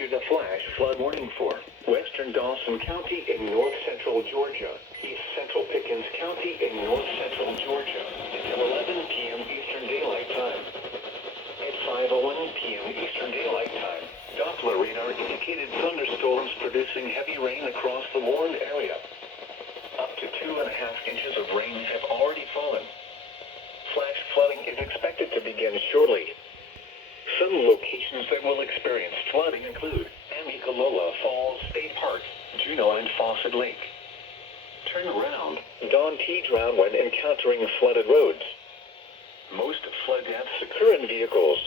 issued a flash flood warning for western Dawson County in north central Georgia, east central Pickens County in north central Georgia until 11 p.m. Eastern Daylight Time. At 5:01 p.m. Eastern Daylight Time, Doppler radar indicated thunderstorms producing heavy rain across the warned area. Up to 2.5 inches of rain have already fallen. Flash flooding is expected to begin shortly. Some locations that will experience flooding include Amicalola Falls State Park, Juneau and Fawcett Lake. Turn around. Don't drown when encountering flooded roads. Most flood deaths occur in vehicles